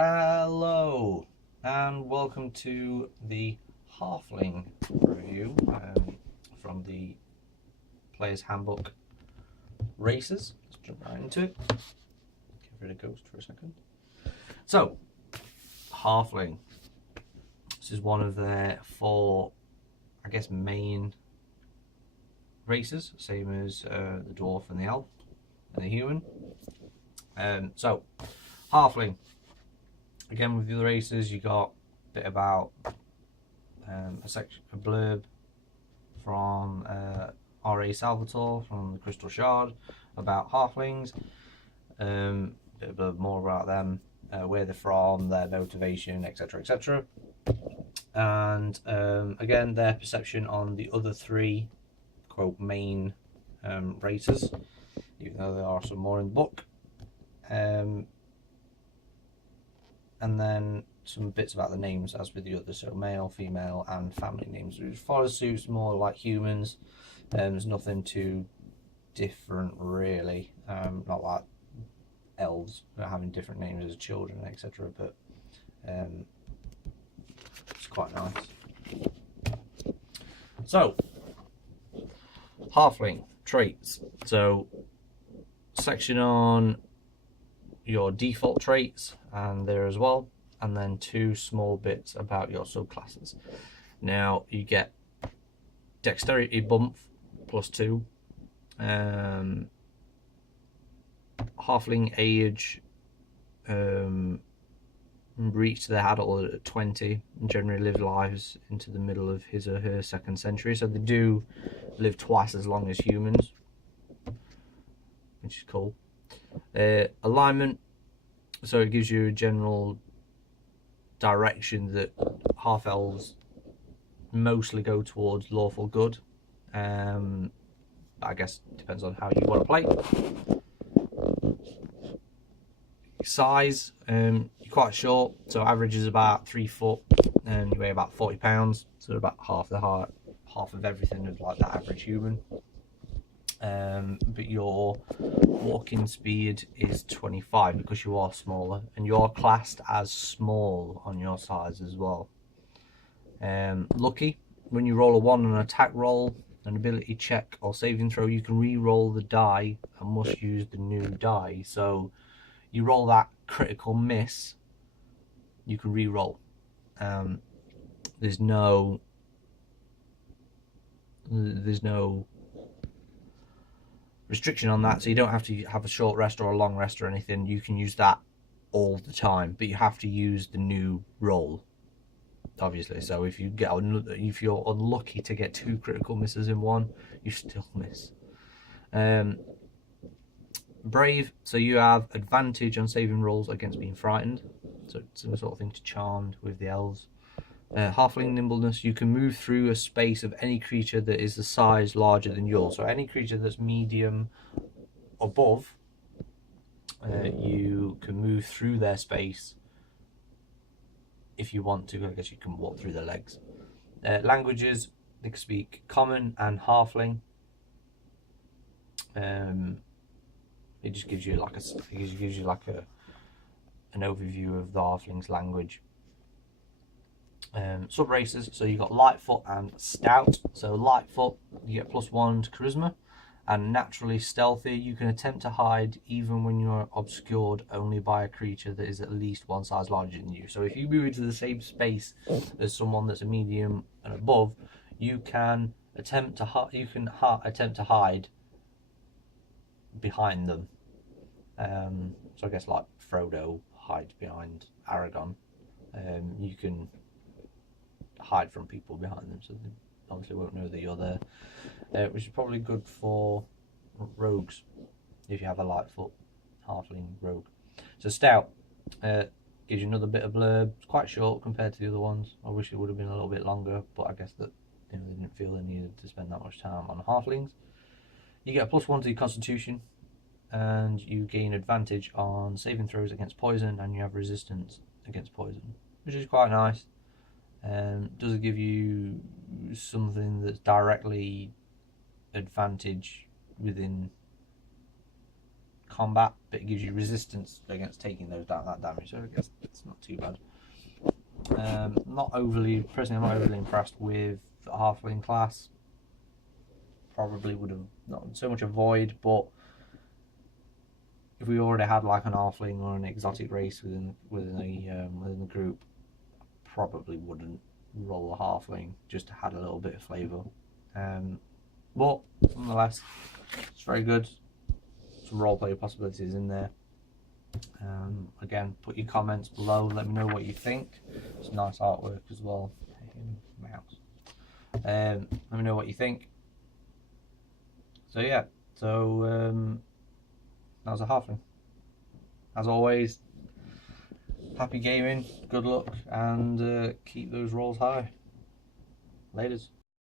Hello and welcome to the Halfling review from the Players Handbook races. Let's jump right into it. Get rid of Ghost for a second. So, Halfling. This is one of their four, I guess, main races, same as the Dwarf and the Elf and the Human. So, Halfling. Again, with the other races, you got a bit about a blurb from R.A. Salvatore from the Crystal Shard about halflings, a bit more about them, where they're from, their motivation, etc., etc. And again, their perception on the other three, quote, main races, even though there are some more in the book. And then some bits about the names as with the others, so male, female and family names. As far as suits more like humans, there's nothing too different really, not like elves having different names as children, etc., but it's quite nice. So, Halfling traits. So, section on your default traits and there as well, and then two small bits about your subclasses. Now you get dexterity bump +2, halfling age reach their adult at 20 and generally live lives into the middle of his or her second century, so they do live twice as long as humans, which is cool. Alignment, so it gives you a general direction that half elves mostly go towards lawful good. I guess it depends on how you want to play. Size, you're quite short, so average is about 3 foot and you weigh about 40 pounds, so about half of everything of like the average human. But your walking speed is 25 because you are smaller, and you are classed as small on your size as well. Lucky, when you roll a 1 on an attack roll, an ability check or saving throw, you can re-roll the die and must use the new die. So you roll that critical miss, you can re-roll. There's no restriction on that, so you don't have to have a short rest or a long rest or anything. You can use that all the time, but you have to use the new roll, obviously. So if you're unlucky to get 2 critical misses in one, you still miss. Brave, so you have advantage on saving rolls against being frightened, so it's similar sort of thing to Charmed with the elves. Halfling nimbleness, you can move through a space of any creature that is the size larger than yours. So any creature that's medium above, you can move through their space if you want to. I guess you can walk through their legs. Languages, they can speak Common and Halfling. It just gives you like an overview of the Halfling's language. Sub races, so you've got Lightfoot and Stout. So Lightfoot, you get +1 to Charisma, and naturally stealthy. You can attempt to hide even when you're obscured only by a creature that is at least 1 size larger than you. So if you move into the same space as someone that's a medium and above, you can attempt to hide behind them. So I guess like Frodo hides behind Aragorn. You can hide from people behind them, so they obviously won't know that you're there, which is probably good for rogues if you have a Lightfoot halfling rogue. So Stout gives you another bit of blurb. It's quite short compared to the other ones. I wish it would have been a little bit longer, but I guess that they didn't feel they needed to spend that much time on halflings. You get a +1 to your constitution, and you gain advantage on saving throws against poison, and you have resistance against poison, which is quite nice. Does it give you something that's directly advantage within combat, but it gives you resistance against taking that damage, so I guess it's not too bad. Personally, I'm not overly impressed with the Halfling class. Probably would have not so much a void, but if we already had like an Halfling or an exotic race within the group, I probably wouldn't roll a Halfling, just to add a little bit of flavour. But nonetheless, it's very good. Some roleplay possibilities in there. Again, put your comments below. Let me know what you think. It's nice artwork as well. Mouse. Let me know what you think. So yeah, that was a Halfling. As always, happy gaming, good luck, and keep those rolls high. Laters.